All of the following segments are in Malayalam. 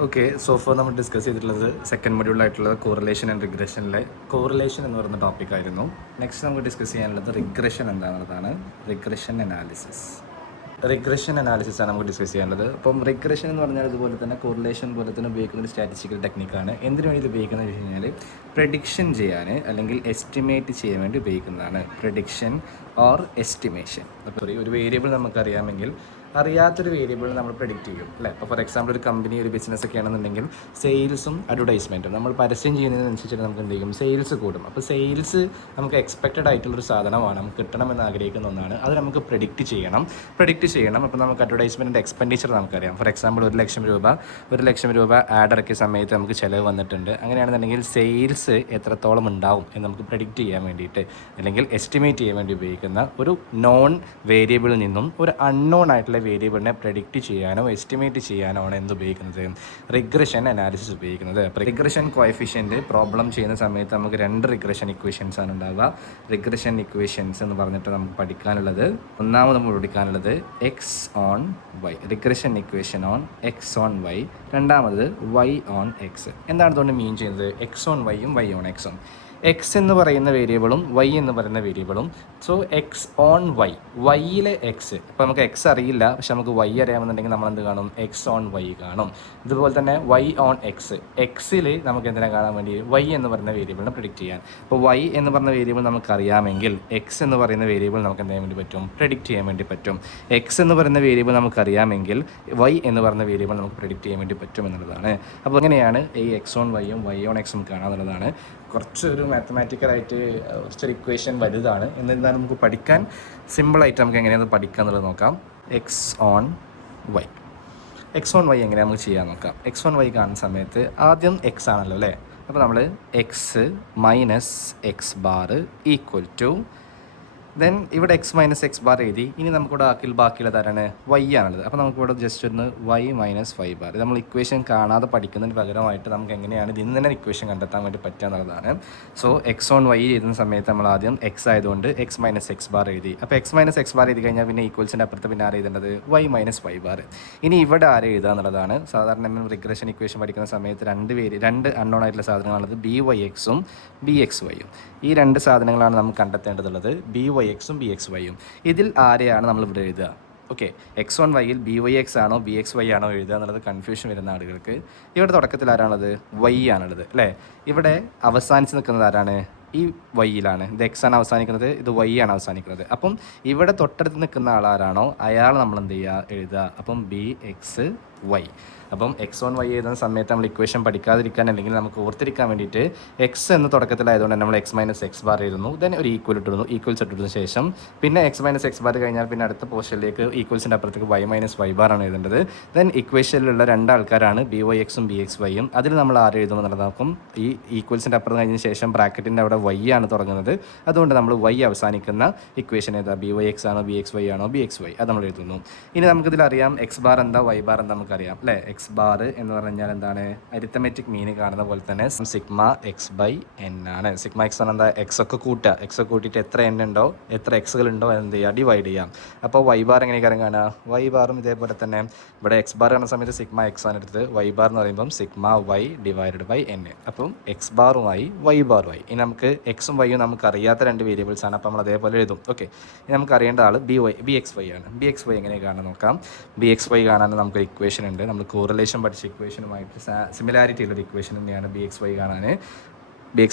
ഓക്കെ, സോ ഫോർ നമ്മൾ ഡിസ്കസ് ചെയ്തിട്ടുള്ളത് സെക്കൻഡ് മൊഡ്യൂളായിട്ടുള്ള കോറിലേഷൻ ആൻഡ് റിഗ്രഷനിലെ കോറിലേഷൻ എന്ന് പറയുന്ന ടോപ്പിക്കായിരുന്നു. നെക്സ്റ്റ് നമുക്ക് ഡിസ്കസ് ചെയ്യാനുള്ളത് റിഗ്രഷൻ എന്താണെന്നതാണ്. റിഗ്രഷൻ അനാലിസിസ് ആണ് നമുക്ക് ഡിസ്കസ് ചെയ്യാനുള്ളത്. അപ്പം റിഗ്രഷൻ എന്ന് പറഞ്ഞാൽ ഇതുപോലെ തന്നെ കോറിലേഷൻ പോലെ തന്നെ ഉപയോഗിക്കുന്ന ഒരു സ്റ്റാറ്റിസ്റ്റിക്കൽ ടെക്നിക്കാണ്. എന്തിനു വേണ്ടി ഉപയോഗിക്കുന്നത് വെച്ച് കഴിഞ്ഞാൽ പ്രഡിക്ഷൻ ചെയ്യാൻ അല്ലെങ്കിൽ എസ്റ്റിമേറ്റ് ചെയ്യാൻ വേണ്ടി ഉപയോഗിക്കുന്നതാണ്. Prediction or estimation. അപ്പോൾ ഒരു വേരിയബിൾ നമുക്കറിയാമെങ്കിൽ അറിയാത്തൊരു വേരിയബിൾ നമ്മൾ പ്രെഡിക്റ്റ് ചെയ്യും അല്ലേ. അപ്പോൾ ഫോർ എക്സാമ്പിൾ ഒരു കമ്പനി ഒരു ബിസിനസ് ഒക്കെ ആണെന്നുണ്ടെങ്കിൽ സെയിൽസും അഡ്വർടൈസ്മെൻറ്റും നമ്മൾ പരസ്യം ചെയ്യുന്നതിനനുസരിച്ചിട്ട് നമുക്ക് എന്ത് ചെയ്യും, സെയിൽസ് കൂടും. അപ്പോൾ സെയിൽസ് നമുക്ക് എക്സ്പെക്റ്റഡ് ആയിട്ടുള്ളൊരു സാധനമാണ്, നമുക്ക് കിട്ടണമെന്ന് ആഗ്രഹിക്കുന്ന ഒന്നാണ്. അത് നമുക്ക് പ്രെഡിക്റ്റ് ചെയ്യണം. അപ്പോൾ നമുക്ക് അഡ്വർടൈസ്മെൻറ്റിൻ്റെ എക്സ്പെൻഡിച്ചർ നമുക്കറിയാം. ഫോർ എക്സാമ്പിൾ 1,00,000 രൂപ ആഡ് ഇറക്കിയ സമയത്ത് നമുക്ക് ചിലവ് വന്നിട്ടുണ്ട്. അങ്ങനെയാണെന്നുണ്ടെങ്കിൽ സെയിൽസ് എത്രത്തോളം ഉണ്ടാവും എന്ന് നമുക്ക് പ്രെഡിക്റ്റ് ചെയ്യാൻ വേണ്ടിയിട്ട് അല്ലെങ്കിൽ എസ്റ്റിമേറ്റ് ചെയ്യാൻ വേണ്ടി ഉപയോഗിക്കുന്ന ഒരു നോൺ വേരിയബിളിൽ നിന്നും ഒരു അൺനോൺ ആയിട്ടുള്ള വേരിയബിളിനെ പ്രെഡിക്റ്റ് ചെയ്യാനോ എസ്റ്റിമേറ്റ് ചെയ്യാനോ ആണ് എന്ത് ഉപയോഗിക്കുന്നത്, റിഗ്രഷൻ അനാലിസിസ് ഉപയോഗിക്കുന്നത്. അപ്പോൾ റിഗ്രഷൻ കോഎഫിഷ്യൻറ്റ് പ്രോബ്ലം ചെയ്യുന്ന സമയത്ത് നമുക്ക് 2 റിഗ്രഷൻ ഇക്വേഷൻസ് ആണ് ഉണ്ടാവുക. റിഗ്രഷൻ ഇക്വേഷൻസ് എന്ന് പറഞ്ഞിട്ട് നമുക്ക് പഠിക്കാനുള്ളത്, ഒന്നാമത് നമ്മൾ പഠിക്കാനുള്ളത് X on Y, regression equation on X on Y. രണ്ടാമത് വൈ ഓൺ എക്സ്. എന്താണ് ഇതുകൊണ്ട് മീൻ ചെയ്യുന്നത്? എക്സ് ഓൺ വൈയും വൈ ഓൺ എക്സും. എക്സ് എന്ന് പറയുന്ന വേരിയബിളും വൈ എന്ന് പറയുന്ന വേരിയബിളും. സോ എക്സ് ഓൺ വൈ, വൈയിലെ എക്സ്. ഇപ്പോൾ നമുക്ക് എക്സ് അറിയില്ല, പക്ഷെ നമുക്ക് വൈ അറിയാമെന്നുണ്ടെങ്കിൽ നമ്മൾ എന്ത് കാണും, എക്സ് ഓൺ വൈ കാണും. ഇതുപോലെ തന്നെ വൈ ഓൺ എക്സ്, എക്സിൽ നമുക്ക് എന്തിനാ കാണാൻ വേണ്ടി, വൈ എന്ന് പറയുന്ന വേരിയബിളിനെ പ്രെഡിക്റ്റ് ചെയ്യാൻ. അപ്പോൾ വൈ എന്ന് പറയുന്ന വേരിയബിൾ നമുക്കറിയാമെങ്കിൽ എക്സ് എന്ന് പറയുന്ന വേരിയബിൾ നമുക്ക് എന്ത് ചെയ്യാൻ വേണ്ടി പറ്റും, പ്രെഡിക്റ്റ് ചെയ്യാൻ വേണ്ടി പറ്റും. എക്സ് എന്ന് പറയുന്ന വേരിയബിൾ നമുക്കറിയാമെങ്കിൽ വൈ എന്ന് പറയുന്ന വേരിയബിൾ നമുക്ക് പ്രെഡിക്റ്റ് ചെയ്യാൻ വേണ്ടി പറ്റും എന്നുള്ളതാണ്. അപ്പോൾ അങ്ങനെയാണ് ഈ എക്സ് ഓൺ വൈയും വൈ ഓൺ എക്സും കാണാമെന്നുള്ളതാണ്. കുറച്ചൊരു മാത്തമാറ്റിക്കലായിട്ട് കുറച്ചൊരു ഇക്വേഷൻ വലുതാണ്. എന്നിരുന്നാലും നമുക്ക് പഠിക്കാൻ സിമ്പിളായിട്ട് നമുക്ക് എങ്ങനെയാണ് പഠിക്കുക എന്നുള്ളത് നോക്കാം. എക്സ് ഓൺ വൈ എങ്ങനെയാണ് നമുക്ക് ചെയ്യാൻ നോക്കാം. എക്സ് ഓൺ വൈ കാണുന്ന സമയത്ത് ആദ്യം എക്സ് ആണല്ലോ അല്ലേ. അപ്പോൾ നമ്മൾ X minus X bar equal to, then ഇവിടെ എക്സ് മൈനസ് എക്സ് ബാർ എഴുതി. ഇനി നമുക്കിവിടെ ബാക്കിയുള്ളത് ആരാണ്, വൈ ആണുള്ളത്. അപ്പോൾ നമുക്കിവിടെ ജസ്റ്റ് ഒന്ന് വൈ മൈനസ് വൈ ബാർ. നമ്മൾ ഇക്വേഷൻ കാണാതെ പഠിക്കുന്നതിന് പകരമായിട്ട് നമുക്ക് എങ്ങനെയാണ് ഇതിൽ നിന്ന് തന്നെ ഇക്വേഷൻ കണ്ടെത്താൻ വേണ്ടി പറ്റുക എന്നുള്ളതാണ്. സോ എക്സ് ഓൺ വൈ എഴുതുന്ന സമയത്ത് നമ്മൾ ആദ്യം എക്സ് ആയതുകൊണ്ട് എക്സ് മൈനസ് എക്സ് ബാർ എഴുതി. അപ്പോൾ എക്സ് മൈനസ് എക്സ് ബാർ എഴുതി കഴിഞ്ഞാൽ പിന്നെ ഈക്വൽസിൻ്റെ അപ്പുറത്ത് പിന്നെ ആര് എഴുതേണ്ടത്, വൈ മൈനസ് വൈ ബാർ. ഇനി ഇവിടെ ആര് എഴുതുക എന്നുള്ളതാണ്. സാധാരണ നമ്മൾ റിഗ്രഷൻ ഇക്വേഷൻ പഠിക്കുന്ന സമയത്ത് രണ്ട് അൺനോൺ ആയിട്ടുള്ള സാധനങ്ങളാണത്, ബി വൈ എക്സും ബി എക്സ് വൈയും. ഈ 2 സാധനങ്ങളാണ് നമുക്ക് കണ്ടെത്തേണ്ടതുള്ളത്, ബി വൈ എക്സും ബി എക്സ് വൈയും. ഇതിൽ ആരെയാണ് നമ്മളിവിടെ എഴുതുക? ഓക്കെ, എക്സ് ഓൺ വൈയിൽ ബി വൈ എക്സ് ആണോ ബി എക്സ് വൈ ആണോ എഴുതുക എന്നുള്ളത് കൺഫ്യൂഷൻ വരുന്ന ആളുകൾക്ക്. ഇവിടെ തുടക്കത്തിൽ ആരാണുള്ളത്, വൈ ആണുള്ളത് അല്ലേ. ഇവിടെ അവസാനിച്ച് നിൽക്കുന്നത് ആരാണ്, ഈ വൈയിലാണ്. ഇത് എക്സ് ആണ് അവസാനിക്കുന്നത്, ഇത് വൈ ആണ് അവസാനിക്കുന്നത്. അപ്പം ഇവിടെ തൊട്ടടുത്ത് നിൽക്കുന്ന ആളാരാണോ അയാൾ നമ്മൾ എന്ത് ചെയ്യുക, എഴുതുക. അപ്പം ബി എക്സ് വൈ. അപ്പം എക്സ് ഓൺ വൈ എഴുതുന്ന സമയത്ത് നമ്മൾ ഇക്വേഷൻ പഠിക്കാതിരിക്കാൻ അല്ലെങ്കിൽ നമുക്ക് ഓർത്തിരിക്കാൻ വേണ്ടിയിട്ട് എക്സ് എന്ന് തുടക്കത്തിലായതുകൊണ്ട് നമ്മൾ എക്സ് മൈനസ് എക്സ് ബാർ എഴുതുന്നു. ദെൻ ഒരു ഈക്വൽസ് ഇട്ടിരുന്ന ശേഷം പിന്നെ എക്സ് മൈനസ് എക്സ് ബാർ കഴിഞ്ഞാൽ പിന്നെ അടുത്ത പോർഷനിലേക്ക് ഈക്വൽസിൻ്റെ അപ്പുറത്തേക്ക് വൈ മൈനസ് വൈ ബാർ ആണ് എഴുതേണ്ടത്. ദെൻ ഇക്വേഷനിലുള്ള 2 ആൾക്കാരാണ് ബി വൈ എക്സും ബി എക്സ് വൈയും. അതിൽ നമ്മൾ ആര് എഴുതുന്നു എന്നുള്ളത്. അപ്പം ഈ ഈക്വൽസിൻ്റെ അപ്പുറം കഴിഞ്ഞതിന് ശേഷം ബ്രാക്കറ്റിൻ്റെ അവിടെ വൈ ആണ് തുടങ്ങുന്നത്. അതുകൊണ്ട് നമ്മൾ വൈ അവസാനിക്കുന്ന ഇക്വേഷൻ ഏതാ, ബി വൈ എക്സ് ആണോ ബി എക്സ് വൈ ആണോ ബി എക്സ് വൈ, അത് നമ്മൾ എഴുതുന്നു. ഇനി നമുക്കിതിലറിയാം എക്സ് ബാർ എന്താ വൈ ബാർ എന്താ നമുക്കറിയാം അല്ലേ. എക്സ് ബാർ എന്ന് പറഞ്ഞാൽ എന്താണ്, അരിത്തമെറ്റിക് മീന് കാണുന്ന പോലെ തന്നെ സിഗ്മ എക്സ് ബൈ എൻ ആണ്. സിഗ്മ എക്സ് ആണ് എന്താ, എക്സ് ഒക്കെ കൂട്ടുക. എക്സ് ഒക്കെ കൂട്ടിയിട്ട് എത്ര എൻ ഉണ്ടോ, എത്ര എക്സുകൾ ഉണ്ടോ എന്ത് ചെയ്യുക, ഡിവൈഡ് ചെയ്യാം. അപ്പോൾ വൈ ബാർ എങ്ങനെയൊക്കെ കാണുക, വൈ ബാറും ഇതേപോലെ തന്നെ ഇവിടെ എക്സ് ബാർ കാണുന്ന സമയത്ത് സിഗ്മ എക്സ് ആണ് എടുത്തത്, വൈ ബാർ എന്ന് പറയുമ്പം sigma Y divided by N. അപ്പം എക്സ് ബാറുമായി വൈ ബാറുമായി. ഇനി നമുക്ക് എക്സും വൈയും നമുക്ക് അറിയാത്ത 2 വേരിയബിൾസ് ആണ്. അപ്പോൾ നമ്മൾ അതേപോലെ എഴുതും. ഓക്കെ, ഇനി നമുക്ക് അറിയേണ്ട ആൾ ബി എക്സ് വൈ ആണ്. ബി എക്സ് വൈ എങ്ങനെ കാണാൻ നോക്കാം. ബി എക്സ് വൈ കാണാൻ നമുക്ക് ഇക്വേഷൻ ഉണ്ട്. നമ്മൾ കോറിലേഷൻ പഠിച്ച ഇക്വേഷനുമായിട്ട് സിമിലാരിറ്റി ഉള്ളൊരു ഇക്വേഷൻ തന്നെയാണ് ബി എക്സ്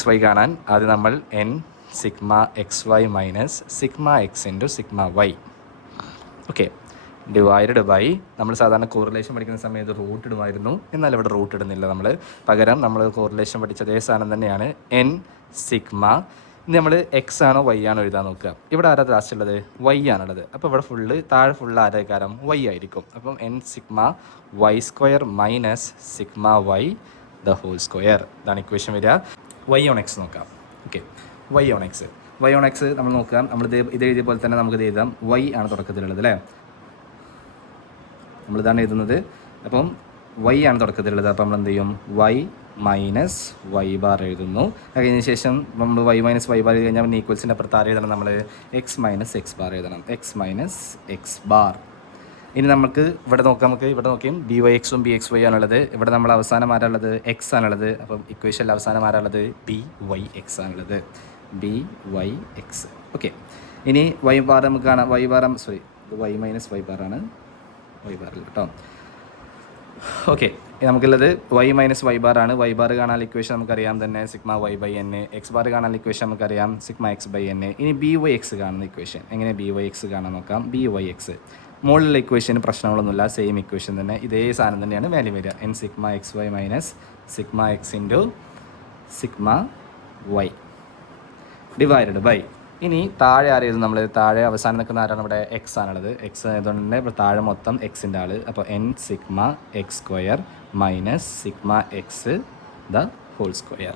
വൈ കാണാൻ ആദ്യം നമ്മൾ N sigma X Y minus sigma X into sigma Y. Okay, divided by, നമ്മൾ സാധാരണ കോറിലേഷൻ പഠിക്കുന്ന സമയത്ത് റൂട്ട് ഇടുമായിരുന്നു, എന്നാൽ ഇവിടെ റൂട്ട് ഇടുന്നില്ല. പകരം നമ്മൾ കോറിലേഷൻ പഠിച്ച അതേ സാധനം തന്നെയാണ് എൻ സിഗ്മ. ഇനി നമ്മൾ എക്സ് ആണോ വൈ ആണോ എഴുതാൻ നോക്കുക. ഇവിടെ ആരാ ലാസ്റ്റ് ഉള്ളത്, വൈ ആണുള്ളത്. അപ്പോൾ ഇവിടെ താഴെ ഫുള്ള് ആരാകാരം, വൈ ആയിരിക്കും. അപ്പം N sigma Y square minus sigma Y the whole square. ഇതാണ് ഇക്വേഷൻ വരിക. വൈ ഓൺ എക്സ് നോക്കാം. ഓക്കെ, വൈ ഓൺ എക്സ് നമ്മൾ നോക്കാം. നമ്മൾ ഇത് എഴുതിയ പോലെ തന്നെ നമുക്ക് ഇത് എഴുതാം. വൈ ആണ് തുടക്കത്തിലുള്ളത് അല്ലേ, നമ്മളിതാണ് എഴുതുന്നത്. അപ്പം വൈ ആണ് തുടക്കത്തിലുള്ളത്. അപ്പോൾ നമ്മൾ എന്ത് ചെയ്യും, വൈ മൈനസ് വൈ ബാർ എഴുതുന്നു. അതിന് ശേഷം നമ്മൾ വൈ മൈനസ് വൈ ബാർ എഴുതി കഴിഞ്ഞാൽ പിന്നെ ഈക്വൽസിൻ്റെ അപ്പുറത്ത് ആര് എഴുതണം, നമ്മൾ എക്സ് മൈനസ് എക്സ് ബാർ എഴുതണം. X minus X bar. ഇനി നമുക്ക് ഇവിടെ നോക്കാം, നമുക്ക് ഇവിടെ നോക്കിയും ബി വൈ എക്സും ബി എക്സ് വൈ ആണുള്ളത്. ഇവിടെ നമ്മൾ അവസാനം ആരാളുള്ളത്? എക്സ് ആണുള്ളത്. അപ്പം ഇക്വേഷനിൽ അവസാനം ആരാളുള്ളത്? ബി വൈ എക്സ് ആണുള്ളത്. B Y X. ഓക്കെ, ഇനി വൈ ബാർ നമുക്ക് കാണാം. വൈ ബാർ സോറി, ഇത് വൈ മൈനസ് വൈ ബാറാണ്, വൈ ബാറിൽ കേട്ടോ. ഓക്കെ, നമുക്കുള്ളത് വൈ മൈനസ് വൈ ബാർ ആണ്. വൈ ബാർ കാണാൻ ഇക്വേഷൻ നമുക്കറിയാം തന്നെ, sigma Y by N. X bar കാണാൻ ഇക്വേഷൻ നമുക്കറിയാം, സിഗ്മ എക്സ് ബൈ എൻ. ഇനി ബി വൈ എക്സ് കാണുന്ന ഇക്വേഷൻ എങ്ങനെ ബി വൈ എക്സ് കാണാൻ നോക്കാം. ബി വൈ എക്സ് മുകളിലുള്ള ഇക്വേഷന് പ്രശ്നങ്ങളൊന്നുമില്ല, സെയിം ഇക്വേഷൻ തന്നെ, ഇതേ സാധനം തന്നെയാണ് വാല്യൂ വരിക. N sigma X Y minus sigma X into sigma Y divided by. ഇനി താഴെ ആരായിരുന്നു നമ്മൾ? താഴെ അവസാനം നിൽക്കുന്ന ആരാണ്? ഇവിടെ എക്സ് ആണുള്ളത്. എക്സ് ആയതുകൊണ്ട് തന്നെ ഇവിടെ താഴെ മൊത്തം എക്സിൻ്റെ ആൾ. അപ്പോൾ N sigma X square minus sigma X the whole square.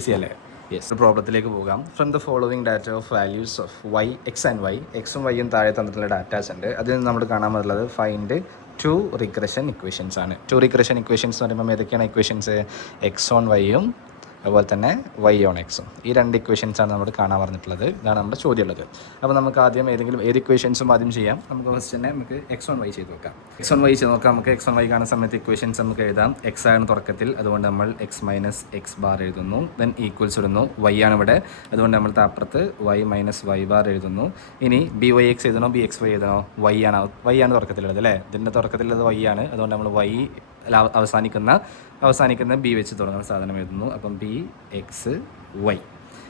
Easy അല്ലേ? യെസ്. പ്രോബ്ലത്തിലേക്ക് പോകാം. From the following data of values of Y X and Y, എക്സും വൈയും താഴെ തന്നിട്ടുള്ള ഡാറ്റാസ് ഉണ്ട്. അതിൽ നിന്ന് നമ്മൾ കാണാൻ പറ്റുള്ളത് ഫൈൻഡ് ടു റിഗ്രഷൻ ഇക്വേഷൻസ് ആണ്. ടു റിഗ്രഷൻ ഇക്വേഷൻസ് എന്ന് പറയുമ്പോൾ ഏതൊക്കെയാണ് ഇക്വേഷൻസ്? എക്സ് ഓൺ വൈയും അതുപോലെ തന്നെ വൈ ഓൺ എക്സും. ഈ രണ്ട് ഇക്വേഷൻസാണ് നമ്മൾ കാണാൻ പറഞ്ഞിട്ടുള്ളത്. ഇതാണ് നമ്മുടെ ചോദ്യം ഉള്ളത്. അപ്പോൾ നമുക്ക് ആദ്യം ഏത് ഇക്വേഷൻസും ആദ്യം ചെയ്യാം. നമുക്ക് ഫസ്റ്റ് തന്നെ നമുക്ക് എക്സ് ഓൺ വൈ ചെയ്ത് നോക്കാം. എക്സ് ഓൺ വൈ ചെയ്ത് നോക്കാം. നമുക്ക് എക്സ് ഓൺ വൈ കാണുന്ന സമയത്ത് ഇക്വേഷൻസ് നമുക്ക് എഴുതാം. എക്സ് ആണ് തുടക്കത്തിൽ, അതുകൊണ്ട് നമ്മൾ എക്സ് മൈനസ് എക്സ് ബാർ എഴുതുന്നു. ദെൻ ഈക്വൽസ് ഇടുന്നു. വൈ ആണ് ഇവിടെ, അതുകൊണ്ട് നമ്മൾ അപ്പുറത്ത് വൈ മൈനസ് വൈ ബാർ എഴുതുന്നു. ഇനി ബി വൈ എക്സ് എഴുതണോ ബി എക്സ് വൈ എഴുതണോ? വൈ ആണ് തുടക്കത്തിലുള്ളത് അല്ലേ? ഇതിൻ്റെ തുടക്കത്തിലുള്ളത് വൈ ആണ്, അതുകൊണ്ട് നമ്മൾ വൈ അവസാനിക്കുന്ന ബി വെച്ച് തുടങ്ങുന്ന സാധനം എഴുതുന്നു. അപ്പം ബി എക്സ് വൈ.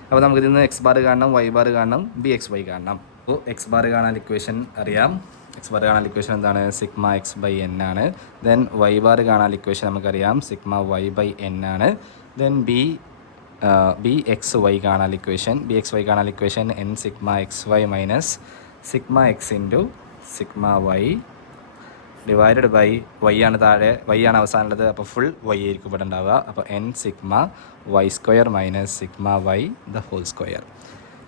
അപ്പോൾ നമുക്ക് ഇതിൽ നിന്ന് എക്സ് ബാർ കാണണം, വൈ ബാർ കാണണം, ബി എക്സ് വൈ കാണണം. അപ്പോൾ എക്സ് ബാർ കാണാൻ ഇക്വേഷൻ അറിയാം. എക്സ് ബാർ കാണാൻ ഇക്വേഷൻ എന്താണ്? സിഗ്മ എക്സ് ബൈ എൻ ആണ്. ദെൻ വൈ ബാർ കാണാൻ ഇക്വേഷൻ നമുക്കറിയാം, സിഗ്മ വൈ ബൈ എൻ ആണ്. ദെൻ ബി എക്സ് വൈ കാണാൻ equation N sigma X Y minus sigma X into sigma Y divided by Y ആണ് താഴെ, വൈ ആണ് അവസാനമുള്ളത്. അപ്പോൾ ഫുൾ വൈ ആയിരിക്കും ഇവിടെ ഉണ്ടാവുക. അപ്പോൾ N sigma Y square minus sigma Y the whole square.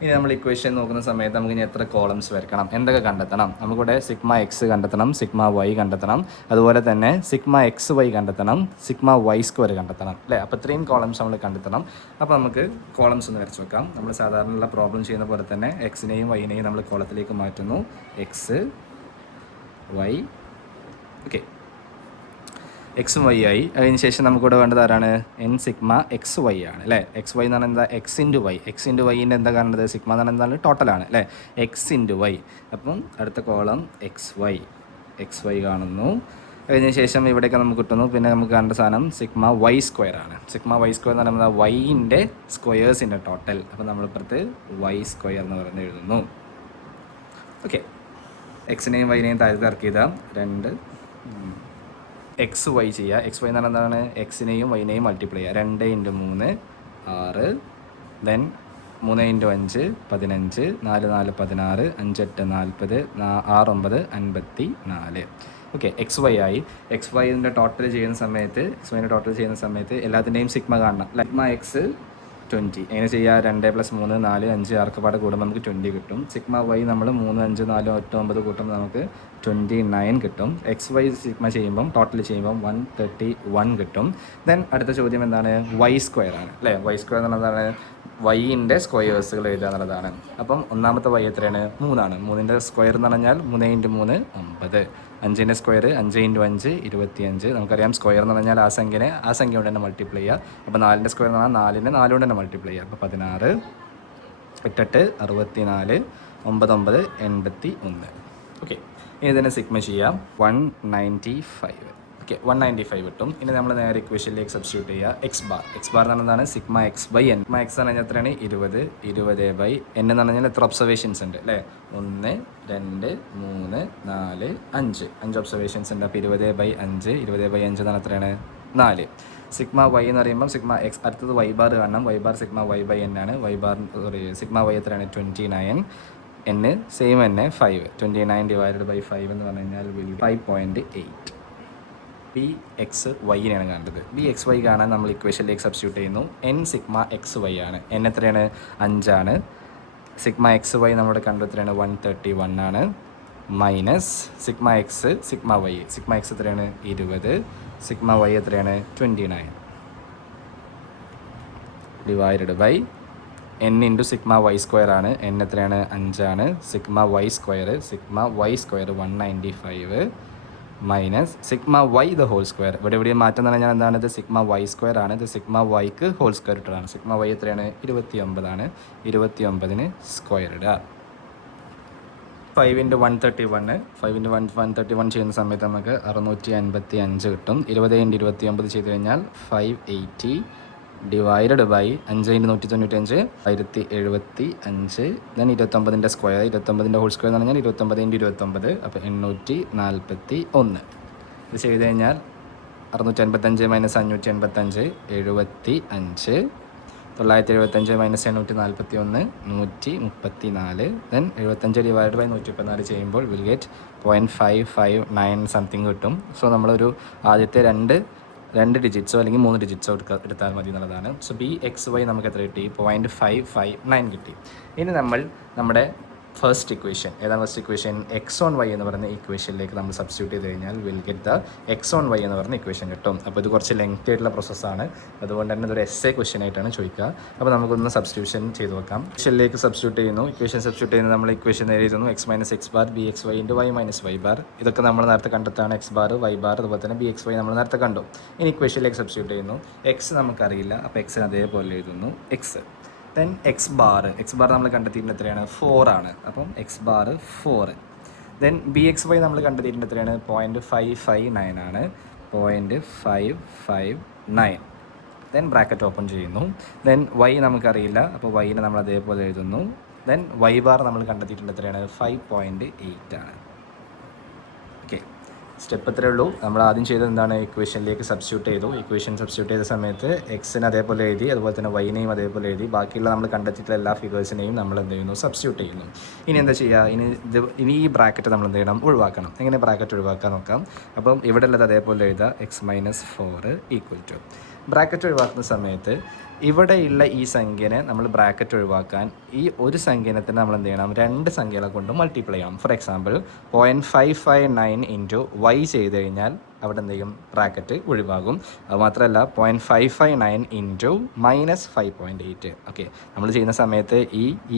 ഇനി നമ്മൾ ഇക്വേഷൻ നോക്കുന്ന സമയത്ത് നമുക്ക് ഇനി എത്ര കോളംസ് വരക്കണം, എന്തൊക്കെ കണ്ടെത്തണം? നമുക്കിവിടെ സിഗ്മ എക്സ് കണ്ടെത്തണം, സിഗ്മ വൈ കണ്ടെത്തണം, അതുപോലെ തന്നെ സിഗ്മ എക്സ് വൈ കണ്ടെത്തണം, സിഗ്മ വൈ സ്ക്വയർ കണ്ടെത്തണം അല്ലേ? അപ്പോൾ ഇത്രയും കോളംസ് നമ്മൾ കണ്ടെത്തണം. അപ്പോൾ നമുക്ക് കോളംസ് ഒന്ന് വരച്ച് നോക്കാം. നമ്മൾ സാധാരണയുള്ള പ്രോബ്ലം ചെയ്യുന്ന പോലെ തന്നെ എക്സിനെയും വൈനെയും നമ്മൾ കോളത്തിലേക്ക് മാറ്റുന്നു. X Y. ഓക്കെ, എക്സും വൈ ആയി. അതിന് ശേഷം നമുക്കിവിടെ വേണ്ടത് ആരാണ്? എൻ സിഗ്മ എക്സ് വൈ ആണ് അല്ലേ? എക്സ് വൈ എന്ന് പറഞ്ഞാൽ എന്താ? X into Y. X into വൈൻ്റെ എന്താ കാണേണ്ടത്? സിഗ്മ എന്ന് പറഞ്ഞാൽ എന്താണ്? ടോട്ടലാണ് അല്ലേ? X into Y. അപ്പം അടുത്ത കോളം എക്സ് വൈ കാണുന്നു. അതിന് ശേഷം ഇവിടെയൊക്കെ നമുക്ക് കിട്ടുന്നു. പിന്നെ നമുക്ക് കാണേണ്ട സാധനം സിഗ്മ വൈ സ്ക്വയർ ആണ്. സിഗ്മ വൈ സ്ക്വയർ എന്ന് പറയുന്നത് വൈൻ്റെ സ്ക്വയേഴ്സിൻ്റെ ടോട്ടൽ. അപ്പോൾ നമ്മളിപ്പുറത്ത് വൈ സ്ക്വയർ എന്ന് പറഞ്ഞ് എഴുതുന്നു. ഓക്കെ, എക്സിനെയും വൈനെയും താഴത്ത് ഇറക്കി ചെയ്താൽ രണ്ട് എക്സ് വൈ ചെയ്യുക. എക്സ് വൈ എന്ന് പറഞ്ഞാൽ എന്താണ്? എക്സിനെയും വൈനെയും മൾട്ടിപ്ലൈ ചെയ്യുക. 2 × 3 6, ദെൻ 3 × 5 15, 4 4 16, 5 8 40, 6 9 54. ഓക്കെ, എക്സ് വൈ ആയി. എക്സ് വൈൻ്റെ ടോട്ടൽ ചെയ്യുന്ന സമയത്ത് എല്ലാത്തിൻ്റെയും സിഗ്മ കാണണം. Sigma X 20. എങ്ങനെ ചെയ്യുക? 2 + 3 4 5 6 കൂടുമ്പോൾ നമുക്ക് 20 കിട്ടും. സിഗ്മ വൈ നമ്മൾ 3 5 4 8 9 കൂട്ടുമ്പോൾ നമുക്ക് 29 കിട്ടും. എക്സ് വൈ സിഗ്മ ചെയ്യുമ്പം ടോട്ടൽ ചെയ്യുമ്പം 131 കിട്ടും. ദെൻ അടുത്ത ചോദ്യം എന്താണ്? വൈ സ്ക്വയർ ആണ് അല്ലേ? വൈ സ്ക്വയർ എന്ന് പറഞ്ഞാൽ വൈൻ്റെ സ്ക്വയേഴ്സുകൾ എഴുതുക എന്നുള്ളതാണ്. അപ്പം ഒന്നാമത്തെ വൈ എത്രയാണ്? 3 ആണ്. 3ൻ്റെ സ്ക്വയർ എന്ന് പറഞ്ഞാൽ 3 × 3 9. 5ൻ്റെ സ്ക്വയർ 5 × 5 25. നമുക്കറിയാം സ്ക്വയർ എന്ന് പറഞ്ഞാൽ ആ സംഖ്യ കൊണ്ട് തന്നെ മൾട്ടിപ്ലൈ ചെയ്യുക. അപ്പോൾ 4ൻ്റെ സ്ക്വയർ എന്ന് പറഞ്ഞാൽ 4നെ 4 കൊണ്ട് തന്നെ മൾട്ടിപ്ലൈ ചെയ്യുക. അപ്പോൾ 16 8 64 9 81. ഓക്കെ, ഇനി തന്നെ സിഗ്മ ചെയ്യാം. 195. ഓക്കെ, 195 കിട്ടും. ഇനി നമ്മൾ നേരെ ഇക്വേഷനിലേക്ക് സബ്സ്റ്റിറ്റ്യൂട്ട് ചെയ്യുക. എക്സ് ബാർ എന്ന് പറഞ്ഞാൽ sigma X by N. Sigma X എന്ന് പറഞ്ഞാൽ എത്രയാണ്? 20 ബൈ എൻ എന്ന് പറഞ്ഞാൽ എത്ര ഒബ്സർവേഷൻസ് ഉണ്ട് അല്ലേ? 1 2 3 4 5 ഒബ്സർവേഷൻസ് ഉണ്ട്. അപ്പോൾ 20/5 എന്ന് പറഞ്ഞാൽ എത്രയാണ്? 4. സിഗ്മ വൈ എന്ന് പറയുമ്പോൾ സിഗ്മ എക്സ്, അടുത്തത് വൈ ബാർ കാണണം. Y bar sigma Y by N ആണ്. സിഗ്മ വൈ എത്രയാണ്? 29. എൻ സെയിം തന്നെ 5. 29 / 5 എന്ന് പറഞ്ഞു കഴിഞ്ഞാൽ 5.8. ബി എക്സ് വൈനെയാണ് കാണേണ്ടത്. ബി എക്സ് വൈ കാണാൻ നമ്മൾ ഇക്വേഷനിലേക്ക് സബ്സ്റ്റിറ്റ്യൂട്ട് ചെയ്യുന്നു. എൻ സിഗ്മ എക്സ് വൈ ആണ്. എൻ എത്രയാണ്? 5 ആണ്. സിഗ്മ എക്സ് വൈ നമ്മുടെ കണ്ടു എത്രയാണ്? 131 ആണ്. Minus sigma X sigma Y. Sigma X എത്രയാണ്? 20. സിഗ്മ വൈ എത്രയാണ്? 29. Divided by N into sigma Y square ആണ്. എൻ എത്രയാണ്? 5 ആണ്. Sigma Y square 195 minus sigma Y the whole square. ഇവിടെ മാറ്റം എന്ന് പറഞ്ഞാൽ എന്താണ്? ഇത് സിഗ്മ വൈ സ്ക്വയർ ആണ്. ഇത് സിഗ്മ വൈക്ക് ഹോൾ സ്ക്വയർ ഇട്ടതാണ്. സിഗ്മ വൈ എത്രയാണ്? 29 ആണ്. 29 സ്ക്വയർ ഇടുക. 5 × 131 5 × 131 ചെയ്യുന്ന സമയത്ത് നമുക്ക് 655 കിട്ടും. 20 × 29 ചെയ്ത് കഴിഞ്ഞാൽ 580 ഡിവൈഡഡ് ബൈ 5 × 195 1075. ദെൻ 29ൻ്റെ സ്ക്വയർ, 29ൻ്റെ ഹോൾ സ്ക്വയർ എന്ന് പറഞ്ഞാൽ 29 × 29, അപ്പോൾ 841. ഇത് ചെയ്ത് കഴിഞ്ഞാൽ 655 minus 585 75. 975 minus 841 134. Then 75 divide by 134 ചെയ്യുമ്പോൾ വിൽ ഗെറ്റ് 0.559 സംതിങ് കിട്ടും. സോ നമ്മളൊരു ആദ്യത്തെ രണ്ട് ഡിജിറ്റ്സോ അല്ലെങ്കിൽ 3 ഡിജിറ്റ്സോ എടുത്താൽ മതി എന്നുള്ളതാണ്. സോ BXY നമുക്ക് എത്ര കിട്ടി? 0.559 കിട്ടി. ഇനി നമ്മൾ നമ്മുടെ ഫസ്റ്റ് ഇക്വേഷൻ, ഏതാണ് ഫസ്റ്റ് ഇക്വേഷൻ? x/y എന്ന് പറയുന്ന ഇക്വേഷനിലേക്ക് നമ്മൾ സബ്സ്റ്റിറ്റ്യൂട്ട് ചെയ്ത് കഴിഞ്ഞാൽ വിൽ ഗെറ്റ് ദ x/y എന്ന് പറയുന്ന ഇക്വേഷൻ കിട്ടും. അപ്പോൾ ഇത് കുറച്ച് ലെങ്തി ആയിട്ടുള്ള പ്രോസസ്സാണ്, അതുകൊണ്ട് തന്നെ ഇതൊരു എസ്സേ ക്വസ്റ്റ്യൻ ആയിട്ടാണ് ചോദിക്കുക. അപ്പോൾ നമുക്കൊന്ന് സബ്സ്റ്റിറ്റ്യൂഷൻ ചെയ്ത് നോക്കാം. ഇക്വേഷനിലേക്ക് സബ്സ്റ്റിറ്റ്യൂട്ട് ചെയ്യുന്നു. ഇക്വേഷൻ സബ്സ്റ്റിറ്റ്യൂട്ട് ചെയ്യുന്നത് നമ്മൾ ഇക്വേഷൻ എഴുതുന്നു x - x bar BXY × y - y bar. ഇതൊക്കെ നമ്മൾ നേരത്തെ കണ്ടെത്താണ്. x ബാർ y ബാർ അതുപോലെ തന്നെ BXY നമ്മൾ നേരത്തെ കണ്ടു. ഇനി ഇക്വേഷനിലേക്ക് സബ്സ്റ്റിറ്റ്യൂട്ട് ചെയ്യുന്നു. x നമുക്കറിയില്ല, അപ്പോൾ x അതേപോലെ എഴുതുന്നു x. ദെൻ എക്സ് ബാർ നമ്മൾ കണ്ടെത്തിയിട്ട് എത്രയാണ്? 4 ആണ്. അപ്പം എക്സ് ബാർ 4. ദെൻ BXY നമ്മൾ കണ്ടെത്തിയിട്ട് എത്രയാണ്? 0.559 ആണ്. 0.559. ദെൻ ബ്രാക്കറ്റ് ഓപ്പൺ ചെയ്യുന്നു. ദെൻ y നമുക്കറിയില്ല, അപ്പോൾ y നമ്മൾ അതേപോലെ എഴുതുന്നു. ദെൻ y ബാർ നമ്മൾ കണ്ടെത്തിയിട്ട് എത്രയാണ്? 5.8 ആണ്. ഓക്കെ, സ്റ്റെപ്പ് എത്രയേ ഉള്ളൂ. നമ്മൾ ആദ്യം ചെയ്തത് എന്താണ്? ഇക്വേഷനിലേക്ക് സബ്സ്റ്റിറ്റ്യൂട്ട് ചെയ്തു. ഇക്വേഷൻ സബ്സ്റ്റിറ്റ്യൂട്ട് ചെയ്ത സമയത്ത് എക്സിന് അതേപോലെ എഴുതി, അതുപോലെ തന്നെ വൈനെയും അതേപോലെ എഴുതി. ബാക്കിയുള്ള നമ്മൾ കണ്ടെത്തിയിട്ടുള്ള എല്ലാ ഫിഗേഴ്സിനെയും നമ്മൾ എന്ത് ചെയ്യുന്നു? സബ്സ്റ്റിറ്റ്യൂട്ട് ചെയ്യുന്നു. ഇനി എന്താ ചെയ്യുക? ഇനി ഈ ബ്രാക്കറ്റ് നമ്മൾ എന്ത് ചെയ്യണം? ഒഴിവാക്കണം. എങ്ങനെ ബ്രാക്കറ്റ് ഒഴിവാക്കാൻ നോക്കാം. അപ്പം ഇവിടെ ഉള്ളത് അതേപോലെ എഴുതുക. x - 4 = ബ്രാക്കറ്റ് ഒഴിവാക്കുന്ന സമയത്ത് ഇവിടെയുള്ള ഈ സംഖ്യനെ നമ്മൾ ബ്രാക്കറ്റ് ഒഴിവാക്കാൻ ഈ ഒരു സംഖ്യനെ തന്നെ നമ്മൾ എന്ത് ചെയ്യണം? 2 സംഖ്യകളെ കൊണ്ട് മൾട്ടിപ്ലൈ ചെയ്യണം. ഫോർ എക്സാമ്പിൾ 0.559 ഇൻറ്റു y ചെയ്ത് കഴിഞ്ഞാൽ അവിടെ എന്ത് ചെയ്യും? ബ്രാക്കറ്റ് ഒഴിവാകും. അതുമാത്രമല്ല 0.559 ഇൻറ്റു -5.8. ഓക്കെ, നമ്മൾ ചെയ്യുന്ന സമയത്ത്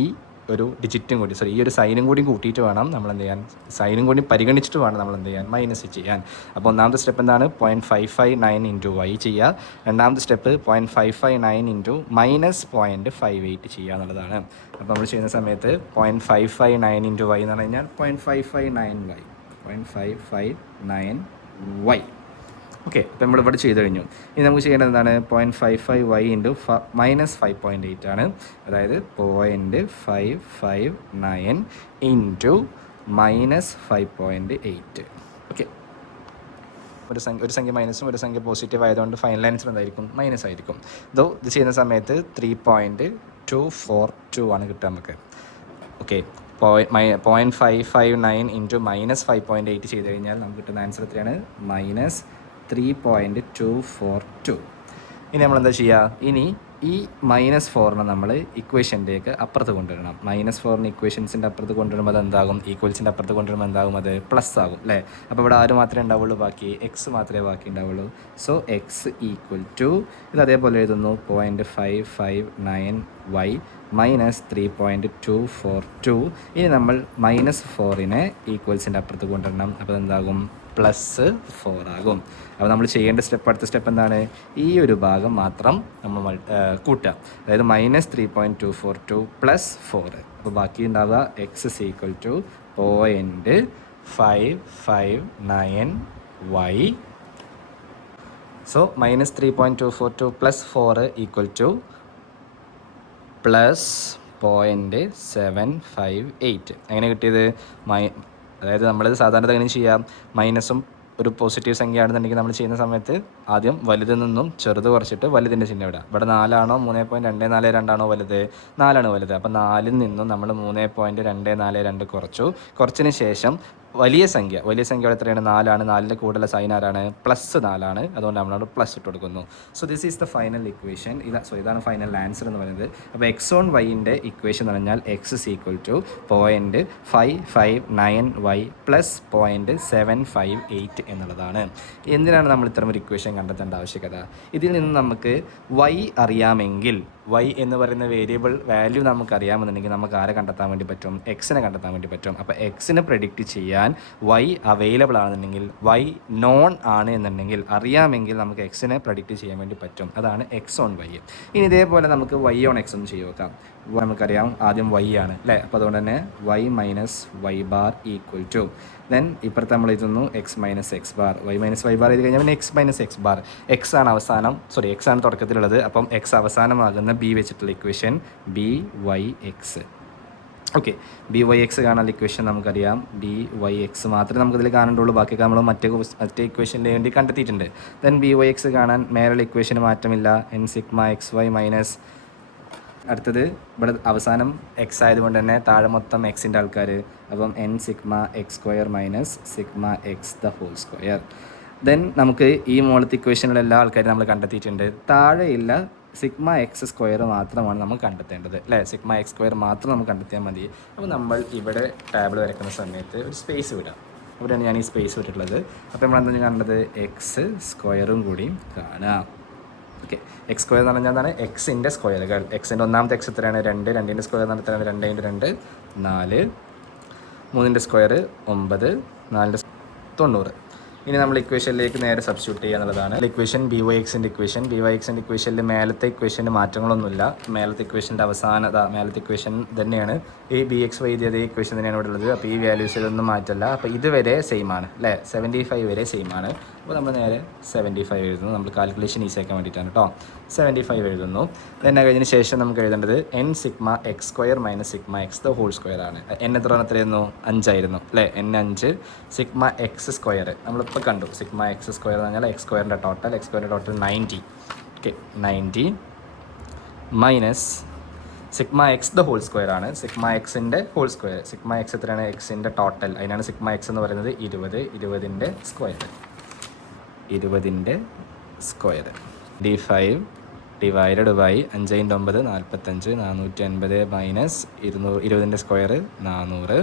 ഈ ഒരു ഡിജിറ്റും കൂടി ഈ ഒരു സൈനും കൂടി കൂട്ടിയിട്ട് വേണം നമ്മൾ എന്ത് ചെയ്യാൻ? സൈനും കൂടി പരിഗണിച്ചിട്ട് വേണം നമ്മൾ എന്ത് ചെയ്യാൻ? മൈനസ് ചെയ്യാൻ. അപ്പോൾ ഒന്നാമത്തെ സ്റ്റെപ്പ് എന്താണ്? 0.559 ഇൻറ്റു y ചെയ്യുക. രണ്ടാമത്തെ സ്റ്റെപ്പ് 0.559 ഇൻറ്റു -0.58 ചെയ്യുക എന്നുള്ളതാണ്. അപ്പോൾ നമ്മൾ ചെയ്യുന്ന സമയത്ത് 0.559 ഇൻറ്റു y എന്ന് പറഞ്ഞു കഴിഞ്ഞാൽ 0.559y. ഓക്കെ, അപ്പോൾ നമ്മളിവിടെ ചെയ്ത് കഴിഞ്ഞു. ഇനി നമുക്ക് ചെയ്യേണ്ടത് എന്താണ്? 0.55y ഇൻറ്റു -5.8 ആണ്. അതായത് 0.559 ഇൻറ്റു -5.8. ഓക്കെ, ഒരു സംഖ്യ മൈനസും ഒരു സംഖ്യ പോസിറ്റീവ് ആയതുകൊണ്ട് ഫൈനൽ ആൻസർ എന്തായിരിക്കും? മൈനസ് ആയിരിക്കും. ഇത് ചെയ്യുന്ന സമയത്ത് 3.242 ആണ് കിട്ടുക നമുക്ക്. ഓക്കെ, 0.559 ഇൻറ്റു -5.8 ചെയ്ത് കഴിഞ്ഞാൽ നമുക്ക് കിട്ടുന്ന ആൻസർ എത്രയാണ്? -3.242. ഇനി നമ്മളെന്താ ചെയ്യുക? ഇനി ഈ -4നെ നമ്മൾ ഇക്വേഷനിലേക്ക് അപ്പുറത്ത് കൊണ്ടുവരണം. -4ന് ഇക്വേഷൻസിൻ്റെ അപ്പുറത്ത് കൊണ്ടുവരുമ്പോൾ അത് എന്താകും? ഈക്വൽസിൻ്റെ അപ്പുറത്ത് കൊണ്ടുവരുമ്പോൾ എന്താകും? അത് പ്ലസ് ആകും അല്ലേ? അപ്പോൾ ഇവിടെ ആര് മാത്രമേ ഉണ്ടാവുള്ളൂ? ബാക്കി എക്സ് മാത്രമേ ബാക്കി ഉണ്ടാവുള്ളൂ. സോ എക്സ് = ഇത് അതേപോലെ എഴുതുന്നു. 0.559y -3.242. ഇനി നമ്മൾ -4നെ ഈക്വൽസിൻ്റെ അപ്പുറത്ത് കൊണ്ടുവരണം. അപ്പോൾ എന്താകും? +4 ആകും. അപ്പോൾ നമ്മൾ ചെയ്യേണ്ട അടുത്ത സ്റ്റെപ്പ് എന്താണ്? ഈ ഒരു ഭാഗം മാത്രം നമ്മൾ കൂട്ടുക. അതായത് -3.242 + 4. അപ്പോൾ ബാക്കി ഉണ്ടാവുക x = 0.559y. സോ -3.242 + 4 = +0.758. എങ്ങനെ കിട്ടിയത്? അതായത് നമ്മളിത് സാധാരണ എങ്ങനെ ചെയ്യാം? മൈനസും ഒരു പോസിറ്റീവ് സംഖ്യ ആണെന്നുണ്ടെങ്കിൽ നമ്മൾ ചെയ്യുന്ന സമയത്ത് ആദ്യം വലുതിൽ നിന്നും ചെറുത് കുറച്ചിട്ട് വലുതിൻ്റെ ചിഹ്നം ഇടാം. ഇവിടെ 4 ആണോ 3.242 ആണോ വലുത്? 4 ആണ് വലുത്. അപ്പോൾ 4ൽ നിന്നും നമ്മൾ 3.242 കുറച്ചതിന് ശേഷം വലിയ സംഖ്യ ഇവിടെ എത്രയാണ്? 4 ആണ്. 4ൻ്റെ കൂടുതൽ സൈൻ ആരാണ്? +4 ആണ്. അതുകൊണ്ട് നമ്മളോട് പ്ലസ് ഇട്ട് കൊടുക്കുന്നു. So this is the final equation. ഇതാണ് ഫൈനൽ ആൻസർ എന്ന് പറയുന്നത്. അപ്പോൾ x/y-ൻ്റെ ഇക്വേഷൻ എന്ന് പറഞ്ഞാൽ x = 0.559y + 0.758 എന്നുള്ളതാണ്. എന്തിനാണ് നമ്മൾ ഇത്തരം ഒരു ഇക്വേഷൻ കണ്ടെത്തേണ്ട ആവശ്യകത? ഇതിൽ നിന്ന് നമുക്ക് y അറിയാമെങ്കിൽ വൈ എന്ന് പറയുന്ന വേരിയബിൾ വാല്യൂ നമുക്കറിയാമെന്നുണ്ടെങ്കിൽ നമുക്ക് ആരെ കണ്ടെത്താൻ വേണ്ടി പറ്റും? എക്സിനെ കണ്ടെത്താൻ വേണ്ടി പറ്റും. അപ്പോൾ എക്സിനെ പ്രെഡിക്റ്റ് ചെയ്യാൻ വൈ അവൈലബിൾ ആണെന്നുണ്ടെങ്കിൽ, വൈ നോൺ ആണ് എന്നുണ്ടെങ്കിൽ, അറിയാമെങ്കിൽ നമുക്ക് എക്സിനെ പ്രെഡിക്റ്റ് ചെയ്യാൻ വേണ്ടി പറ്റും. അതാണ് എക്സ് ഓൺ വൈ. ഇനി ഇതേപോലെ നമുക്ക് വൈ ഓൺ എക്സ് ഒന്ന് ചെയ്ത് നോക്കാം. നമുക്കറിയാം ആദ്യം വൈ ആണ് അല്ലേ, അപ്പോൾ അതുകൊണ്ട് തന്നെ Y minus Y bar equal to, then ഇപ്പുറത്ത് നമ്മൾ എഴുതുന്നു X minus X bar. Y minus Y bar ചെയ്ത് കഴിഞ്ഞാൽ പിന്നെ X minus X bar. X ആണ് എക്സ് ആണ് തുടക്കത്തിലുള്ളത്. അപ്പം എക്സ് അവസാനമാകുന്ന ബി വെച്ചിട്ടുള്ള equation B Y X. Okay, B Y X കാണാനുള്ള ഇക്വേഷൻ നമുക്കറിയാം. ബി വൈ എക്സ് മാത്രമേ നമുക്കിതിൽ കാണേണ്ടുള്ളൂ, ബാക്കിയൊക്കെ നമ്മൾ മറ്റേ ഇക്വേഷന് വേണ്ടി കണ്ടെത്തിയിട്ടുണ്ട്. ദെൻ ബി വൈ എക്സ് കാണാൻ മേലുള്ള ഇക്വേഷന് മാറ്റമില്ല. N sigma X Y minus, അടുത്തത് ഇവിടെ അവസാനം എക്സ് ആയതുകൊണ്ട് തന്നെ താഴെ മൊത്തം എക്സിൻ്റെ ആൾക്കാർ, അപ്പം N sigma X square minus sigma X the whole square. Then നമുക്ക് ഈ മുകളിലത്തെ ഇക്വേഷനിലുള്ള എല്ലാ ആൾക്കാരും നമ്മൾ കണ്ടെത്തിയിട്ടുണ്ട്. താഴെയില്ല സിഗ്മ എക്സ് സ്ക്വയർ മാത്രമാണ് നമ്മൾ കണ്ടെത്തേണ്ടത് അല്ലേ. സിഗ്മ എക്സ് സ്ക്വയർ മാത്രം നമുക്ക് കണ്ടെത്തിയാൽ മതി. അപ്പോൾ നമ്മൾ ഇവിടെ ടേബിൾ വരയ്ക്കുന്ന സമയത്ത് ഒരു സ്പേസ് വിടാം. അവിടെയാണ് ഞാൻ ഈ സ്പേസ് വിട്ടിട്ടുള്ളത്. അപ്പോൾ നമ്മൾ എന്താണ് കാണേണ്ടത്? എക്സ് സ്ക്വയറും കൂടി കാണാം. ഓക്കെ, എക്സ് സ്ക്വയർ എന്ന് പറഞ്ഞാൽ എന്താണ്? എക്സിൻ്റെ സ്ക്വയറുകൾ. എക്സിൻ്റെ ഒന്നാമത്തെ എക്സ് എത്രയാണ്? 2. 2ൻ്റെ സ്ക്വയർ എന്ന് പറഞ്ഞാൽ 2 × 2 4. 3ൻ്റെ സ്ക്വയർ 9. 4ൻ്റെ 90. ഇനി നമ്മൾ ഇക്വേഷനിലേക്ക് നേരെ സബ്സ്റ്റിറ്റ്യൂട്ട് ചെയ്യുക എന്നുള്ളതാണ്. ഇക്വേഷൻ ബി വൈ എക്സിൻ്റെ ഇക്വേഷൻ. ബി വൈ എക്സിൻ്റെ ഇക്വേഷനിൽ മേലത്തെ ഇക്വേഷന് മാറ്റങ്ങളൊന്നുമില്ല. മേലത്തെ ഇക്വേഷൻ്റെ മേലത്തെ ഇക്വേഷൻ തന്നെയാണ്. ഈ ബി എക്സ് വൈ അതേ ഇക്വേഷൻ തന്നെയാണ് ഇവിടെ ഉള്ളത്. അപ്പോൾ ഈ വാല്യൂസ് ഇതൊന്നും മാറ്റല്ല. അപ്പോൾ ഇതുവരെ സെയിം ആണ് അല്ലേ, 75 വരെ സെയിം ആണ്. അപ്പോൾ നമ്മൾ നേരെ 75 എഴുതുന്നു. നമ്മൾ കാൽക്കുലേഷൻ ഈസി ആക്കാൻ വേണ്ടിയിട്ടാണ് കേട്ടോ. 75 എഴുതുന്നു. then കഴിഞ്ഞതിന് ശേഷം നമുക്ക് എഴുതേണ്ടത് N sigma X square minus sigma X the whole square ആണ്. എൻ എത്രയായിരുന്നു? 5 ആയിരുന്നു അല്ലേ. എൻ 5. സിഗ്മ എക്സ് സ്ക്വയർ നമ്മളിപ്പോൾ കണ്ടു. സിഗ്മ എക്സ് സ്ക്വയർ എന്ന് പറഞ്ഞാൽ എക്സ് സ്ക്വയറിൻ്റെ total 90. Okay, 90 minus sigma X the whole square ആണ്. സിഗ്മ എക്സിൻ്റെ ഹോൾ സ്ക്വയർ. സിഗ്മ എക്സ് എത്രയാണ്? എക്സിൻ്റെ ടോട്ടൽ. അതിനാണ് സിഗ്മ എക്സ് എന്ന് പറയുന്നത് 20ൻ്റെ സ്ക്വയർ. 20ൻ്റെ square. d5 divided by 5 × 9 45. 480 minus 20ൻ്റെ സ്ക്വയർ 400.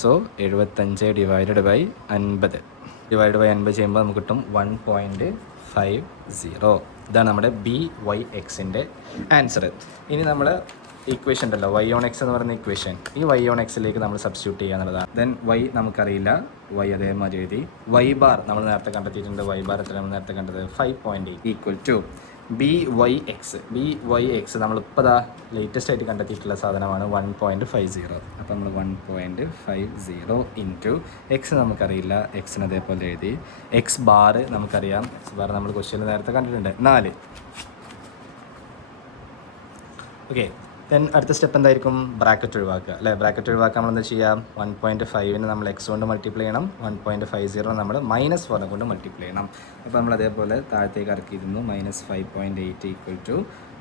സോ 75 ഡിവൈഡഡ് ബൈ 50 ചെയ്യുമ്പോൾ നമുക്ക് കിട്ടും 1.50. ഇതാണ് നമ്മുടെ ബി വൈ എക്സിൻ്റെ ആൻസർ. ഇനി നമ്മൾ ഇക്വേഷൻ ഉണ്ടല്ലോ വൈ ഓൺ എക്സ് എന്ന് പറയുന്ന ഇക്വേഷൻ, ഈ വൈ ഓൺ എക്സിലേക്ക് നമ്മൾ സബ്സ്റ്റിറ്റ്യൂട്ട് ചെയ്യുക എന്നുള്ളതാണ്. ദെൻ വൈ നമുക്കറിയില്ല, വൈ അതേമാതിരി എഴുതി. വൈ ബാർ നമ്മൾ നേരത്തെ കണ്ടെത്തിയിട്ടുണ്ട്. വൈ ബാർ എത്ര നമ്മൾ നേരത്തെ കണ്ടത്? 5.8 equal to B Y X. B Y X നമ്മളിപ്പോൾ ലേറ്റസ്റ്റ് ആയിട്ട് കണ്ടെത്തിയിട്ടുള്ള സാധനമാണ് 1.50. അപ്പോൾ നമ്മൾ 1.50 ഇൻറ്റു എക്സ് നമുക്കറിയില്ല, എക്സിന് അതേപോലെ എഴുതി. എക്സ് ബാർ നമുക്കറിയാം, എക്സ് ബാർ നമ്മൾ ക്വസ്റ്റ്യനിൽ നേരത്തെ കണ്ടിട്ടുണ്ട് 4. ഓക്കെ, ദെൻ അടുത്ത സ്റ്റെപ്പ് എന്തായിരിക്കും? ബ്രാക്കറ്റ് ഒഴിവാക്കുക അല്ലേ. ബ്രാക്കറ്റ് ഒഴിവാക്കാൻ നമ്മൾ എന്താ ചെയ്യാം? 1.5ന് നമ്മൾ എക്സ് കൊണ്ട് മൾട്ടിപ്ലൈ ചെയ്യണം. 1.50 നമ്മൾ -4 കൊണ്ട് മൾട്ടിപ്ലൈ ചെയ്യണം. അപ്പോൾ നമ്മൾ അതേപോലെ താഴത്തേക്ക് ഇറക്കിയിരുന്നു. -5.8 equal to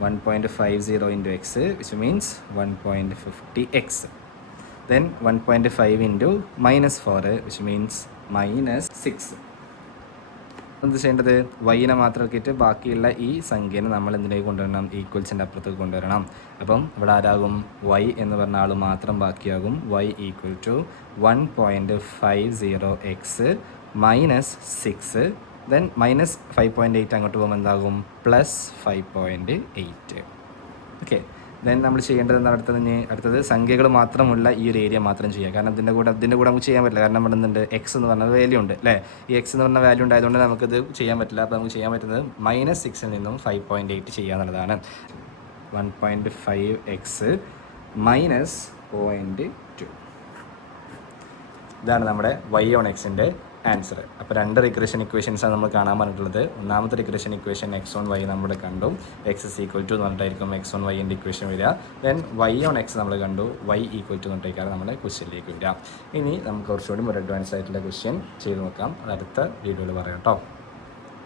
1.50 into X, which means 1.50x. Then 1.5 into -4, which means -6. എന്ത് ചെയ്യേണ്ടത്? വൈനെ മാത്രം നോക്കിയിട്ട് ബാക്കിയുള്ള ഈ സംഖ്യനെ നമ്മൾ എന്തിനേക്ക് കൊണ്ടുവരണം? ഈക്വൽസിൻ്റെ അപ്പുറത്തേക്ക് കൊണ്ടുവരണം. അപ്പം ഇവിടെ ആരാകും? വൈ എന്ന് പറഞ്ഞ ആൾ മാത്രം ബാക്കിയാകും. Y equal to 1.50x -6. Then -5.8 അങ്ങോട്ട് പോകുമ്പോൾ എന്താകും? +5.8. ഓക്കെ, ദെൻ നമ്മൾ ചെയ്യേണ്ടത് എന്താണ്? അടുത്തത് സംഖ്യകൾ മാത്രമുള്ള ഈ ഒരു ഏരിയ മാത്രം ചെയ്യുക. കാരണം ഇതിൻ്റെ കൂടെ നമുക്ക് ചെയ്യാൻ പറ്റില്ല. കാരണം ഇവിടെ എന്തുണ്ട്? എക്സ് എന്ന് പറഞ്ഞ വാല്യൂ ഉണ്ട് അല്ലേ. ഈ എക്സ് എന്ന് പറഞ്ഞ വാല്യൂ ഉണ്ടായതുകൊണ്ട് നമുക്കിത് ചെയ്യാൻ പറ്റില്ല. അപ്പോൾ നമുക്ക് ചെയ്യാൻ പറ്റുന്നത് -6ൽ നിന്നും 5.8 ചെയ്യുക എന്നുള്ളതാണ്. 1.5x -0.2. ഇതാണ് നമ്മുടെ വൈ ഓൺ എക്സിൻ്റെ ആൻസർ. അപ്പോൾ 2 റിഗ്രഷൻ ഇക്വേഷൻസാണ് നമ്മൾ കാണാൻ പറഞ്ഞിട്ടുള്ളത്. ഒന്നാമത്തെ regression equation X on Y നമ്മൾ കണ്ടു. എക്സ് ഇസ് ഈക്വൽ ടു എന്ന് പറഞ്ഞിട്ടായിരിക്കും എക്സ് ഓൺ വൈൻ്റെ ഇക്വേഷൻ വരിക. ദെൻ വൈ ഓൺ എക്സ് നമ്മൾ കണ്ടു. വൈ ഈക്വൽ ടു എന്നിട്ടേക്കാണ് നമ്മുടെ ക്വസ്റ്റ്യനിലേക്ക് വരിക. ഇനി നമുക്ക് കുറച്ചുകൂടി ഒരു അഡ്വാൻസ് ആയിട്ടുള്ള ക്വസ്റ്റ്യൻ ചെയ്ത് നോക്കാം. അത് അടുത്ത വീഡിയോയിൽ പറയാം കേട്ടോ.